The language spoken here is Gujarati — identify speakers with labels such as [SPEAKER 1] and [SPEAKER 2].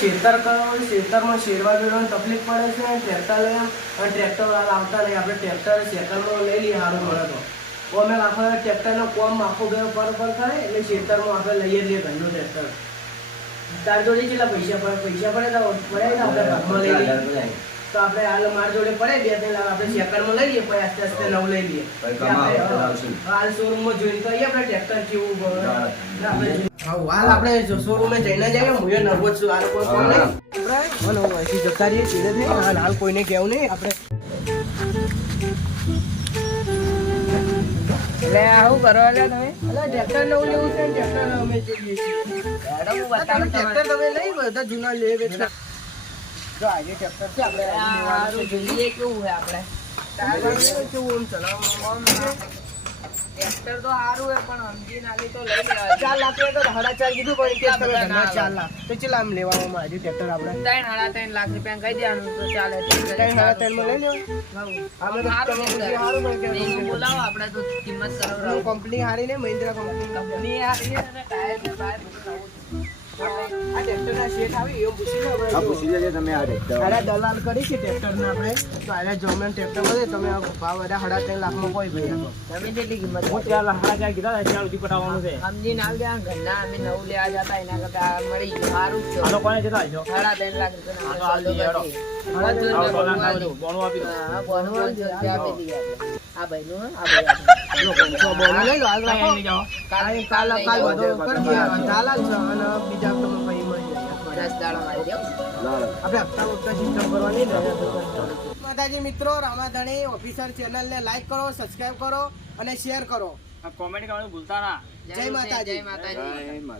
[SPEAKER 1] ખેતરમાં શેરવા બેરવાની તકલીફ પડે છે અને ટ્રેક્ટર લઈ અને ટ્રેક્ટર વાળા આવતા નહીં આપણે ટ્રેક્ટર સેકન્ડમાં લઈ લઈએ સારું મળે તો. તો અમે આખો ટ્રેક્ટરનો કોમ આખો ગયો પર પર થાય એટલે ખેતરમાં આપણે લઈએ લઈએ ઘરનું ટ્રેક્ટર. તાર જોડે કેટલા પૈસા પડે? પૈસા પડે તો પડે ને આપણે ભાગમાં લઈ લઈએ. તો આપણે હાલ માર જોડે પડે બે ત્રણ લાખ આપણે સેકન્ડમાં લઈ લઈએ પછી આસ્તે આસ્તે નવું લઈ લઈએ. આપણે. હાલ શોરૂમમાં જોઈને અહીંયા આપણે ટ્રેક્ટર કેવું આપણે હાલ આપણે શોરૂમે જઈને જઈએ હું એ નર્વસ છું હાલ કોઈ કોણ નહીં આપણે હું અહીંથી જતા રહીએ ચીડે નહીં હાલ હાલ કોઈને કહેવું નહીં આપણે
[SPEAKER 2] એટલે આવું કરો એટલે તમે
[SPEAKER 1] અલા ટ્રેક્ટર નવું લેવું છે ટ્રેક્ટર અમે જોઈએ છીએ
[SPEAKER 2] હેડો હું
[SPEAKER 1] આ તમે
[SPEAKER 2] બતાવું
[SPEAKER 1] ટ્રેક્ટર તમે લઈ બધા જૂના લે જો આજે ટ્રેક્ટર છે આપણે.
[SPEAKER 2] જોઈએ કેવું છે આપણે
[SPEAKER 1] કેવું ચલાવવામાં
[SPEAKER 2] ટ્રેક્ટર તો સારું છે પણ સમજી નાલી તો લઈ લેવા
[SPEAKER 1] ચાર લાખ તો સાડા ચાર કીધું પણ
[SPEAKER 2] કેટલા
[SPEAKER 1] ઘરના ચાર લાખ તો ચેલા આમ લેવામાં ટ્રેક્ટર આપણે.
[SPEAKER 2] ત્રણ સાડા ત્રણ લાખ રૂપિયા કહી દેવાનું તો ચાલે
[SPEAKER 1] ત્રણ સાડા માં લઈ લેવું
[SPEAKER 2] બોલાવો આપણે તો કિંમત કરાવડાવો.
[SPEAKER 1] કંપની હારી ને મહિન્દ્રા કંપની
[SPEAKER 2] કંપની હારી ને ટાયર ને છે.
[SPEAKER 1] આ ટ્રેક્ટરના શેઠ આવી એવું પૂછી લો
[SPEAKER 3] આ પૂછી લેજે તમે આ ટ્રેક્ટર
[SPEAKER 1] અરે દલાલ કરી છે ટ્રેક્ટરના આપણે. તો જોમેન ટ્રેક્ટર વધે તમે આ ભાવ અરે સાડા ત્રણ લાખમાં કોઈ ભાઈ.
[SPEAKER 2] તમે કેટલી કિંમત
[SPEAKER 1] હું ચાર લાખ સાડા ચાર કીધા ચાર સુધી પટાવવાનું છે.
[SPEAKER 2] સમજી ના ઘરના અમે નવ લેવા જતા એના કરતા આ મળી સારું જ છે
[SPEAKER 1] કોને જતા
[SPEAKER 2] સાડા ત્રણ લાખ રૂપિયા
[SPEAKER 1] બોનું આપી દો.
[SPEAKER 2] બોનું આપી આ ભાઈનું આ ભાઈ આપણું.
[SPEAKER 1] તો બોલો લઈ લો હાલ રાખો.
[SPEAKER 2] કાલ-
[SPEAKER 1] કાલ કાલ કાલ બધો કરી દે ચાલે છે. અને બીજા તમે પછી મળી જાય
[SPEAKER 2] દસ દાડા મારી દેવ
[SPEAKER 1] આપણે હપ્તા વપ્તા સિસ્ટમ કરવાની ને. માતાજી મિત્રો રામાધણી ઓફિસર ચેનલને લાઈક કરો સબસ્ક્રાઇબ કરો અને શેર કરો.
[SPEAKER 4] કોમેન્ટ કરવાનું ભૂલતા ના.
[SPEAKER 1] જય માતાજી.
[SPEAKER 2] જય માતાજી.
[SPEAKER 3] જય માતા